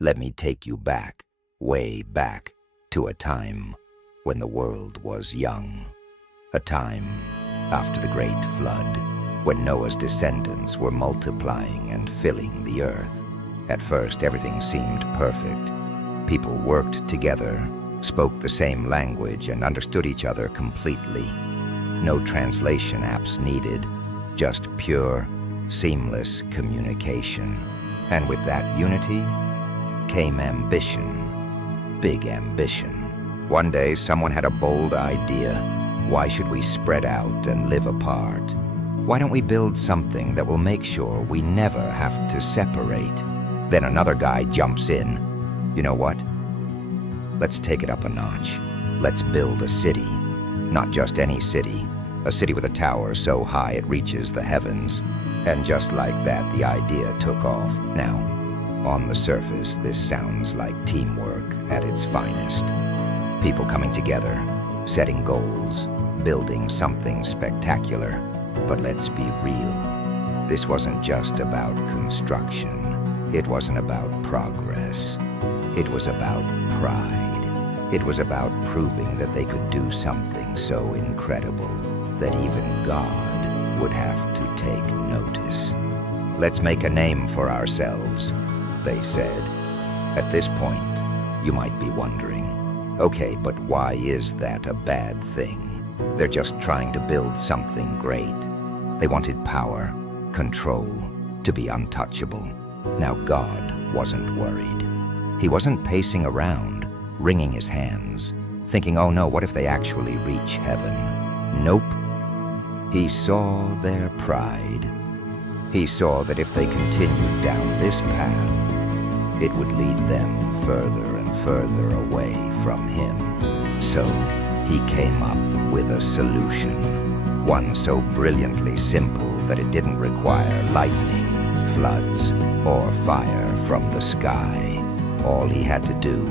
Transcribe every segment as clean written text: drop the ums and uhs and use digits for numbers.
Let me take you back, way back, to a time when the world was young. A time after the great flood, when Noah's descendants were multiplying and filling the earth. At first, everything seemed perfect. People worked together, spoke the same language, and understood each other completely. No translation apps needed, just pure, seamless communication. And with that unity came ambition, big ambition. One day, someone had a bold idea. Why should we spread out and live apart? Why don't we build something that will make sure we never have to separate? Then another guy jumps in. You know what? Let's take it up a notch. Let's build a city. Not just any city. A city with a tower so high it reaches the heavens. And just like that, the idea took off. Now, on the surface, this sounds like teamwork at its finest. People coming together, setting goals, building something spectacular. But let's be real. This wasn't just about construction. It wasn't about progress. It was about pride. It was about proving that they could do something so incredible that even God would have to take notice. Let's make a name for ourselves, they said. At this point, you might be wondering, okay, but why is that a bad thing? They're just trying to build something great. They wanted power, control, to be untouchable. Now God wasn't worried. He wasn't pacing around, wringing his hands, thinking, oh no, what if they actually reach heaven? Nope. He saw their pride. He saw that if they continued down this path, it would lead them further and further away from him. So he came up with a solution, one so brilliantly simple that it didn't require lightning, floods, or fire from the sky. All he had to do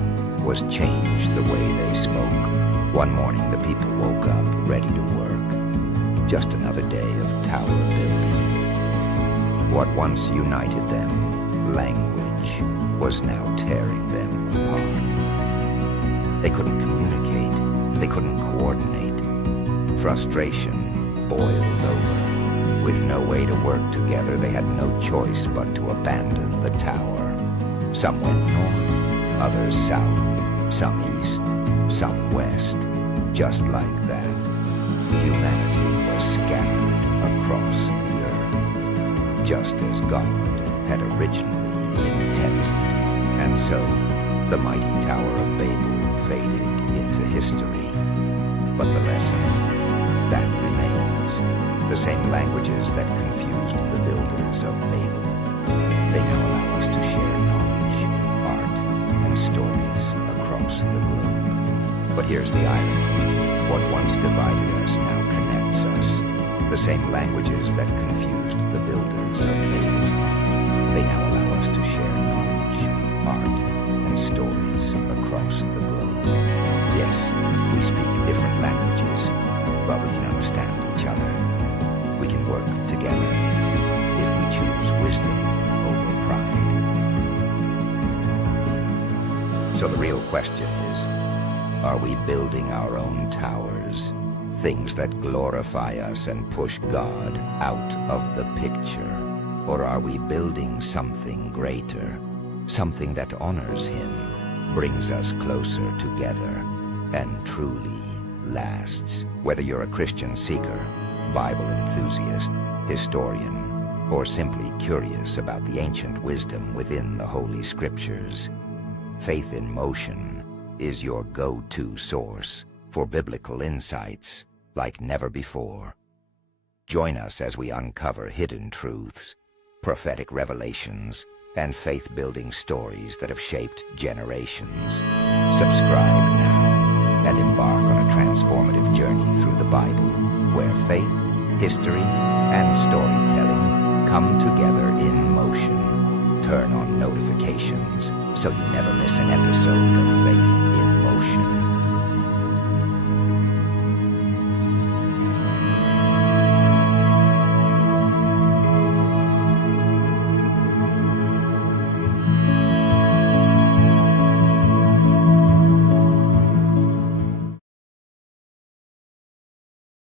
was change the way they spoke. One morning, the people woke up ready to work. Just another day of tower building. What once united them, language, was now tearing them apart. They couldn't communicate. They couldn't coordinate. Frustration boiled over. With no way to work together, they had no choice but to abandon the tower. Some went north, others south, some east, some west. Just like that, humanity was scattered across the earth, just as God had originally intended. And so, the mighty Tower of Babel faded into history. But the lesson, that remains. The same languages that confused the builders of Babel, they now allow us to share knowledge, art, and stories across the globe. But here's the irony. What once divided us now connects us. The same languages that confused the builders of Babel, they now allow us to share knowledge, art, and stories across the globe. Yes, we speak different languages, but we can understand each other. We can work together if we choose wisdom over pride. So the real question is, are we building our own towers? Things that glorify us and push God out of the picture? Or are we building something greater? Something that honors Him, brings us closer together, and truly lasts? Whether you're a Christian seeker, Bible enthusiast, historian, or simply curious about the ancient wisdom within the Holy Scriptures, Faith in Motion is your go-to source for biblical insights like never before. Join us as we uncover hidden truths, prophetic revelations, and faith-building stories that have shaped generations. Subscribe now and embark on a transformative journey through the Bible, where faith, history, and storytelling come together in motion. Turn on notifications so you never miss an episode of